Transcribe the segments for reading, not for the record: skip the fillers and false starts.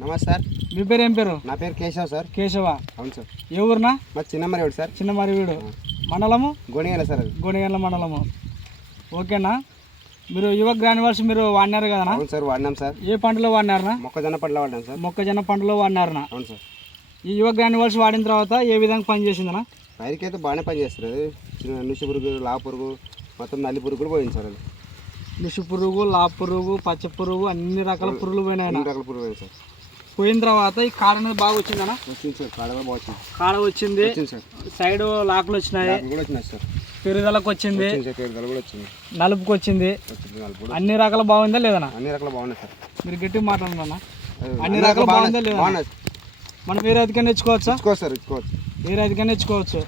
నమస్తే సార్. మీ పేరు ఏం పేరు? నా పేరు కేశవ్ సార్. కేశవ. అవును సార్. ఏ ఊరునా? మా చిన్నమరివాడు సార్. చిన్నమరివీడు మండలము? గోనిగల సార్. అది గోనిగల మండలము. ఓకేనా. మీరు యువ గ్రాన్యువల్స్ మీరు వాడినారు కదా? అవును సార్, వాడినాం సార్. ఏ పంటలో వాడినారనా? మొక్కజొన్న పంటలో వాడినాం సార్. మొక్కజొన్న పంటలో వాడినారనా? అవును సార్. ఈ యువ గ్రాన్యువల్స్ వాడిన తర్వాత ఏ విధంగా పనిచేసిందనా? పైరుకైతే బాగానే పని చేస్తారు. అది చిన్న నుసి పురుగు, లా పురుగు, మొత్తం నల్లి పురుగు కూడా పోయింది సార్. అది నుసి పురుగు, లా పురుగు, పచ్చ పురుగు, అన్ని రకాల పురుగులు పోయినాయి. అన్ని రకాల పురుగు పోయింది సార్. పోయిన తర్వాత ఈ కాడ అనేది బాగా వచ్చిందనా? వచ్చింది సార్. కాడ కూడా బాగా వచ్చింది. కాడ వచ్చింది సార్. సైడ్ లాకులు వచ్చినాయి కూడా వచ్చినాయి సార్. పెరుగుదలకు వచ్చింది, పెరుగుదల కూడా వచ్చింది, నలుపుకి వచ్చింది. అన్ని రకాల బాగుందా లేదనా? అన్ని రకాల బాగున్నాయి సార్. మీరు గట్టిగా మాట్లాడుతున్నా అన్ని రకాల బాగుందా లేదా? మనం వేరే అదికైనా తెచ్చుకోవచ్చా? సార్ ఇచ్చుకోవచ్చు. వేరే అదికైనా తెచ్చుకోవచ్చు.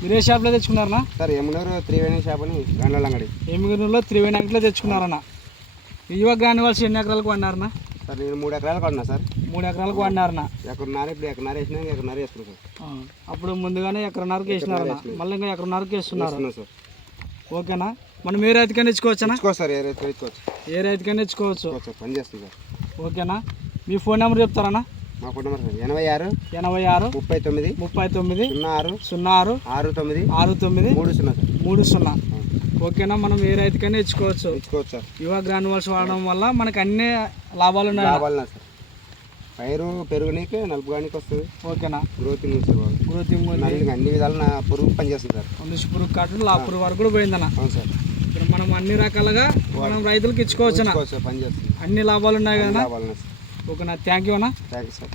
మీరు ఏ షాప్లో తెచ్చుకున్నారనా? సార్ ఎమ్మెనూరు త్రివేణి షాప్ అని గండ్ల అంగడి. ఎమ్మిగనూరులో త్రివేణి అంగడిలో తెచ్చుకున్నారన్నా. యువ గ్రాన్యువల్స్ ఎన్ని ఎకరాలకు వాడినారనా? సార్ నేను 3 ఎకరాలకు వాడినా సార్. 3 ఎకరాలకు వాడినారనా? ఎకరన్నర. ఇప్పుడు ఎకరన్నర వేసినా ఎకరన్నర వేస్తున్నాం సార్. అప్పుడు ముందుగానే ఎకరన్నరకు వేసినారన్నా, మళ్ళీ ఇంకా ఎకరన్నరకు వేస్తున్నారు సార్. ఓకేనా. మనం ఏ రైతుకైనా తెచ్చుకోవచ్చా? సార్. ఏ రైతు తెచ్చుకోవచ్చు. ఏ రైతుకైనా తెచ్చుకోవచ్చు. పని చేస్తుంది సార్. ఓకేనా. మీ ఫోన్ నెంబర్ చెప్తారన్నా? మా ఫోన్ నెంబర్ 86 86 39 39 06 06 69 69 30 30. ఓకేనా. మనం ఏ రైతుకైనా తెచ్చుకోవచ్చు సార్. యువ గ్రాన్యువల్స్ వాడడం వల్ల మనకు అన్ని లాభాలు ఉన్నాయి. సార్. పైరు పెరుగునీకి నలుపు గానికి వస్తుంది. ఓకేనా. గ్రోతింగ్ ఉంది సార్. గ్రోతింగ్ అన్ని విధాలు నా పురుగు పనిచేస్తుంది సార్. నిషి పురుగు కాటు లా పురుగు వరకు కూడా పోయిందన్న. అవును సార్. ఇక్కడ మనం అన్ని రకాలుగా మనం రైతులకు ఇచ్చుకోవచ్చు. పని చేస్తుంది. అన్ని లాభాలు ఉన్నాయి కదా. లాభాలు ఉన్నాయి సార్. ఓకేనా. థ్యాంక్ యూ అన్న. Thank you sir.